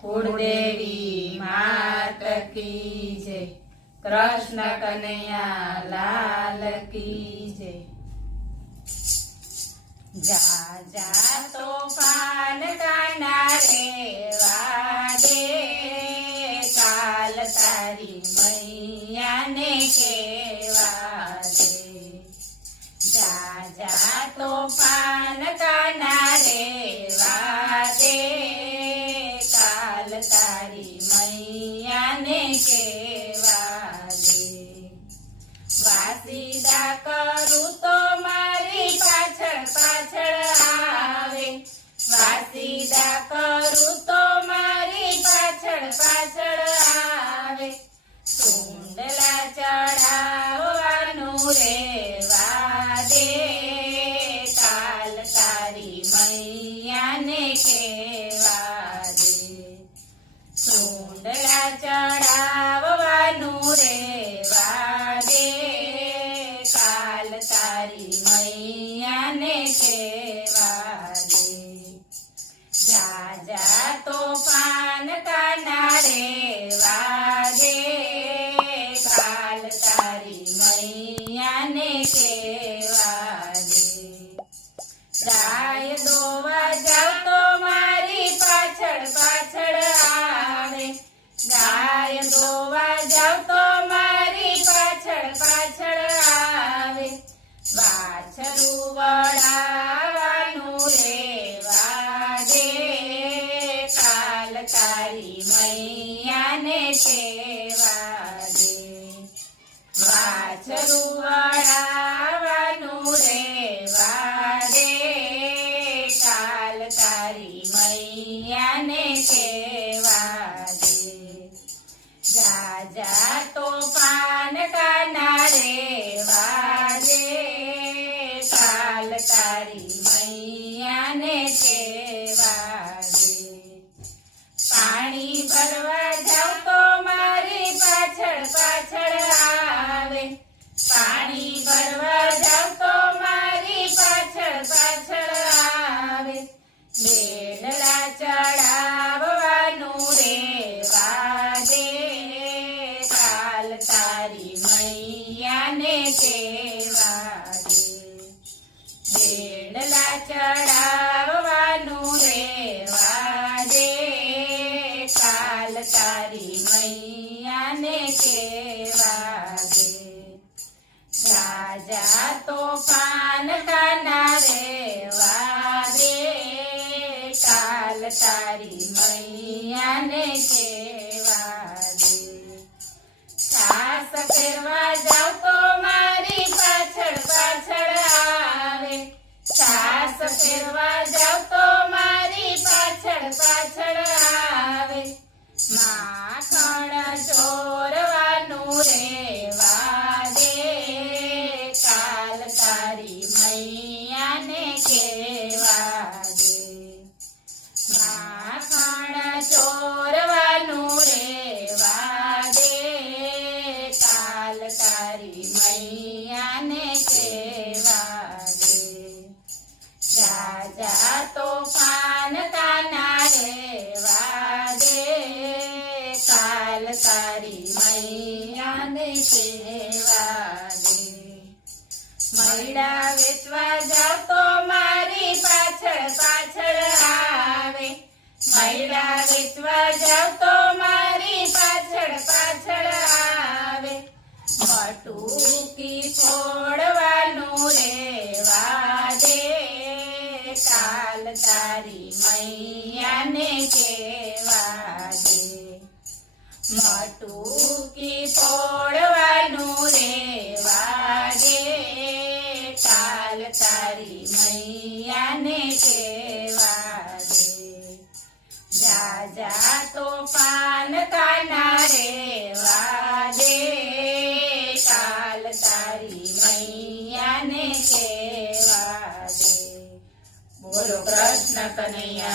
कुलदेवी मात की जय। कृष्ण कन्हैया लाल की जय। जा जा तोफान काना रे वादे, काल तारी मैया ने केवा दे। जा जा तोफान काना रे वादे, काल तारी मैया ने केवा दे। वासीदा करूं तो मारी पाछळ पाछळ आवे, वासीदा करूं तो मारी पाछळ पाछळ आवे। कुंडला चढ़ाववानुं रेवा दे, काल तारी मैया ने केवा दे। कुंडला चढ़ाववानुं रेवा दे, काल तारी मैया ने केवा दे। जा जा तोफान काना रेवा दे, काल तारी मैया ने केवा दे। गाय दोवा जाव तो मारी पाछळ पाछळ आवे, गाय दोवा जाव तो मारी पाछळ पाछळ आवे। वाछरू वळाववानुं रेवा दे, काल तारी मैया ने केवा दे। वाछरू वळाववानुं रेवा दे, काल तारी मैया ने केवा दे। जा जा तोफान काना रेवा दे, काल तारी मैया ने केवा दे। पाणी भरवा जाव तो मारी पाछळ पाछळ आवे, पाणी भरवा जाव तो मारी पाछळ पाछळ आवे। बेडला चढ़ाववानुं रेवा दे, काल तारी मैया ने केवा दे। बेडला चढ़ाववानुं रेवा दे, काल तारी मैया ने केवा दे। जा जा तोफान काना रेवा दे, काल तारी मैया ने केवा दे। सास फेरवा जाव तो मारी पाछळ पाछळ आवे, सास फेरवा जाव तो मारी पाछळ पाछळ आवे। माखण ચોરવાનું રેવા દે, કાલ તારી मैया ने केवा दे। माखण ચોરવાનું રેવા દે, કાલ તારી मैया ने केवा दे। जा जा तोफान काना रेवा दे, काल तारी मैया ने केवा दे। मैड़ा वेचवा जाव तो मारी पाछळ पाछळ आवे, मैड़ा वेचवा जाव तो मारी पाछळ पाछळ आवे। मटूकी फोड़वानुं रेवा दे, काल तारी मैया ने केवा दे। मटूकी फोड़वानुं रेवा दे, काल तारी मैया ने केवा दे। जा जा तोफान काना रेवा दे, काल तारी मैया ने केवा दे। बोलो कृष्ण कन्हैया